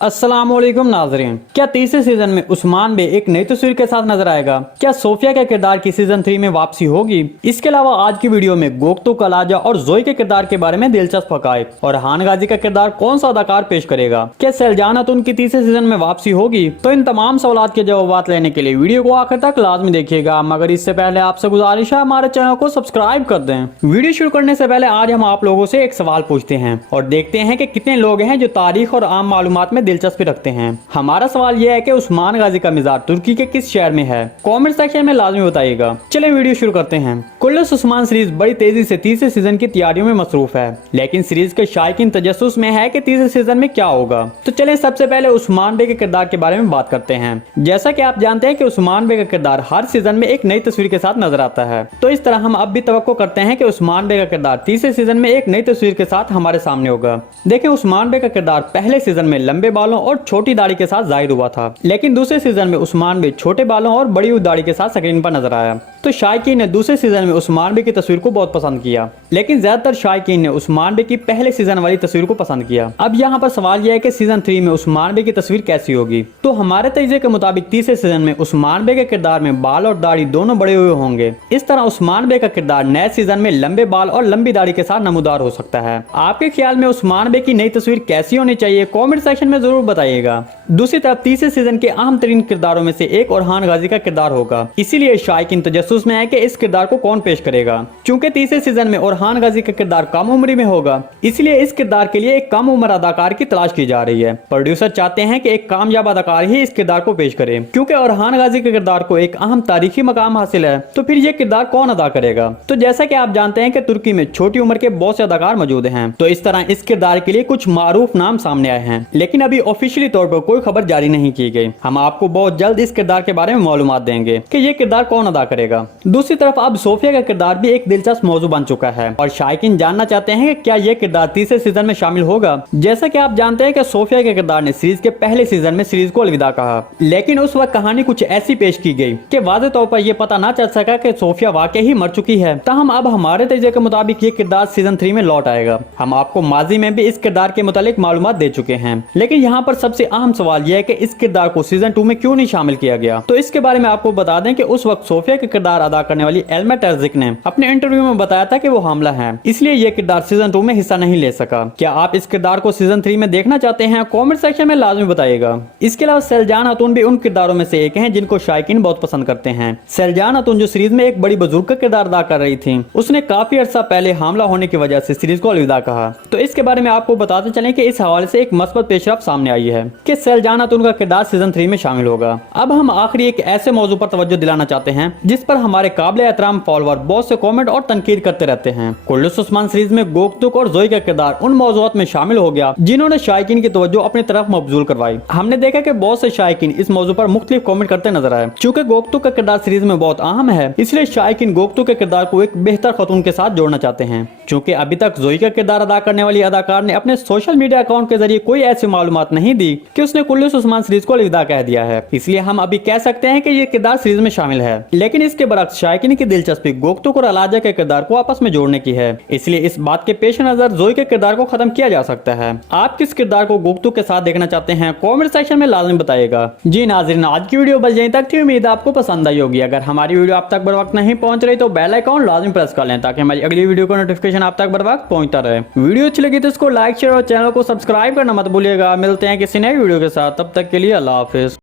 अस्सलामुअलैकुम नाज़रीन, क्या तीसरे सीजन में उस्मान बे एक नई तस्वीर के साथ नजर आएगा? क्या सोफिया के किरदार की सीजन 3 में वापसी होगी? इसके अलावा आज की वीडियो में गोक्तू कलाजा और जोई के किरदार के बारे में दिलचस्प हकायक और हान गाजी का किरदार कौन सा अदाकार पेश करेगा? क्या सैलजान खातून की तीसरे सीजन में वापसी होगी? तो इन तमाम सवालात के जवाब लेने के लिए वीडियो को आखिर तक लाजमी देखिएगा, मगर इससे पहले आपसे गुजारिश है हमारे चैनल को सब्सक्राइब कर दें। वीडियो शुरू करने से पहले आज हम आप लोगों से एक सवाल पूछते हैं और देखते हैं कि कितने लोग हैं जो तारीख और आम मालूमात में दिलचस्पी रखते हैं। हमारा सवाल यह है कि उस्मान गाजी का मिज़ार तुर्की के किस शहर में है? कमेंट सेक्शन में लाजमी बताइएगा। चलिए वीडियो शुरू करते हैं। कुर्रुलुस ओस्मान सीरीज बड़ी तेजी से तीसरे सीजन की तैयारियों में मसरूफ है, लेकिन सीरीज के शायकीन तजस्सुस में है कि तीसरे सीजन में क्या होगा। तो चलिए सबसे पहले उस्मान बे के किरदार के बारे में बात करते हैं। जैसा कि आप जानते हैं कि उस्मान बे का किरदार हर सीजन में एक नई तस्वीर के साथ नजर आता है, तो इस तरह हम अब भी तवक्को करते हैं कि उस्मान बे का किरदार तीसरे सीजन में एक नई तस्वीर के साथ हमारे सामने होगा। देखिए, उस्मान बे का किरदार पहले सीजन में लंबे बालों और छोटी दाढ़ी के साथ जाहिर हुआ था, लेकिन दूसरे सीजन में उस्मान बे छोटे बालों और बड़ी हुई दाढ़ी के साथ स्क्रीन पर नजर आया। तो शायकीन ने दूसरे सीजन में उस्मान बे की तस्वीर को बहुत पसंद किया, लेकिन ज्यादातर शायकीन ने उस्मान बे की पहले सीजन वाली तस्वीर को पसंद किया। अब यहाँ पर सवाल यह है कि सीजन 3 में उस्मान बे की तस्वीर कैसी होगी? तो हमारे तजज़िये के मुताबिक तीसरे सीजन में उस्मान बे के किरदार में बाल और दाढ़ी दोनों बड़े हुए होंगे। इस तरह उस्मान बे का किरदार नए सीजन में लंबे बाल और लंबी दाढ़ी के साथ नमूदार हो सकता है। आपके ख्याल में उस्मान बे की नई तस्वीर कैसी होनी चाहिए? कॉमेंट सेक्शन में जरूर बताइएगा। दूसरी तरफ तीसरे सीजन के अहम तरीन किरदारों में से एक हान गाजी का किरदार होगा, इसीलिए शायकीन तजस्सुस में है कि इस किरदार को कौन पेश करेगा। चूंकि तीसरे सीजन में हान गाजी का किरदार कम उम्र में होगा, इसलिए इस किरदार के लिए एक कम उम्र अदाकार की तलाश की जा रही है। प्रोड्यूसर चाहते हैं कि एक कामयाब अदाकार ही इस किरदार को पेश करे, क्योंकि हान गाजी के किरदार को एक अहम तारीखी मकाम हासिल है, तो फिर ये किरदार कौन अदा करेगा? तो जैसा कि आप जानते हैं कि तुर्की में छोटी उम्र के बहुत से अदाकार मौजूद हैं, तो इस तरह इस किरदार के लिए कुछ मारूफ नाम सामने आए हैं, लेकिन अभी ऑफिशियली तौर पर कोई खबर जारी नहीं की गई। हम आपको बहुत जल्द इस किरदार के बारे में मालूमात देंगे कि ये किरदार कौन अदा करेगा। दूसरी तरफ अब सोफिया का किरदार भी एक दिलचस्प मौजू बन चुका है और शायकीन जानना चाहते हैं कि क्या ये किरदार तीसरे सीजन में शामिल होगा। जैसा कि आप जानते हैं कि सोफिया के किरदार ने सीरीज के पहले सीजन में सीरीज को अलविदा कहा, लेकिन उस वक्त कहानी कुछ ऐसी पेश की गई कि वाज़े तौर पर यह पता न चल सका कि सोफिया वाकई ही मर चुकी है। ताहम अब हमारे तजज़िये के मुताबिक ये किरदार सीजन 3 में लौट आएगा। हम आपको माजी में भी इस किरदार के मुतालिक मालूमात दे चुके हैं, लेकिन यहाँ पर सबसे अहम सवाल यह है कि इस किरदार को सीजन 2 में क्यों नहीं शामिल किया गया। तो इसके बारे में आपको बता दें कि उस वक्त सोफिया के किरदार अदा करने वाली एल्मा टर्जिक ने अपने इंटरव्यू में बताया था कि वो हामला है, इसलिए ये किरदार सीजन 2 में हिस्सा नहीं ले सका। क्या आप इस किरदार को सीजन 3 में देखना चाहते हैं? कमेंट सेक्शन में लाजमी बताइएगा। इसके अलावा सैलजान खातून भी उन किरदारों में से एक हैं जिनको शायकीन बहुत पसंद करते हैं। सैलजान खातून जो सीरीज में एक बड़ी बुजुर्ग का किरदार अदा कर रही थी, उसने काफी अर्सा पहले हामला होने की वजह से सीरीज को अलविदा कहा। तो इसके बारे में आपको बताते चलें कि इस हवाले से एक मस्बत पेशरफ सामने आई है कि सैलजान खातून का किरदार सीजन 3 में शामिल होगा। अब हम आखिरी एक ऐसे मौजू पर तवज्जो दिलाना चाहते हैं जिस पर हमारे काबिल एहतराम फॉलोअर बहुत से कमेंट और तनकीद करते रहते हैं। कुर्रुलुस ओस्मान सीरीज में गोक्तुक और जोई का किरदार उन मौजूआत में शामिल हो गया जिन्होंने शायकीन की तवज्जो अपनी तरफ मबजूल करवाई। हमने देखा कि बहुत से शायकीन इस मौजू पर मुख्तलिफ कमेंट करते नजर आए। चूंकि गोक्तुक का किरदार सीरीज में बहुत अहम है, इसलिए शायकीन गोक्तुक के किरदार को एक बेहतर खातून के साथ जोड़ना चाहते हैं। चूंकि अभी तक जोई का किरदार अदा करने वाली अदाकार ने अपने सोशल मीडिया अकाउंट के जरिए कोई ऐसी मालूमात नहीं दी कि उसने कुर्रुलुस ओस्मान सीरीज को अलविदा कह दिया है, इसलिए हम अभी कह सकते हैं कि ये किरदार सीरीज में शामिल है। लेकिन इसके बरक्स शायकीन की दिलचस्पी गोक्तुक और अलाजा के किरदार को आपस में जोड़ने की है, इसलिए इस बात के पेश नजर जोई के किरदार को खत्म किया जा सकता है। आप किस किरदार को गोक्तुक के साथ देखना चाहते हैं? कमेंट सेक्शन में लाजमी बताइएगा। जी नाज़रीन, आज की वीडियो बस यहीं तक थी। उम्मीद है आपको पसंद आई होगी। अगर हमारी वीडियो आप तक बर वक्त नहीं पहुंच रही तो बेल आइकॉन लाजमी प्रेस कर लें ताकि हमारी अगली वीडियो का नोटिफिकेशन आप तक बर वक्त पहुंचता रहे। वीडियो अच्छी लगी तो इसको लाइक शेयर और चैनल को सब्सक्राइब करना मत भूलिएगा। मिलते हैं किसी नई वीडियो के साथ, तब तक के लिए अल्लाह हाफिज।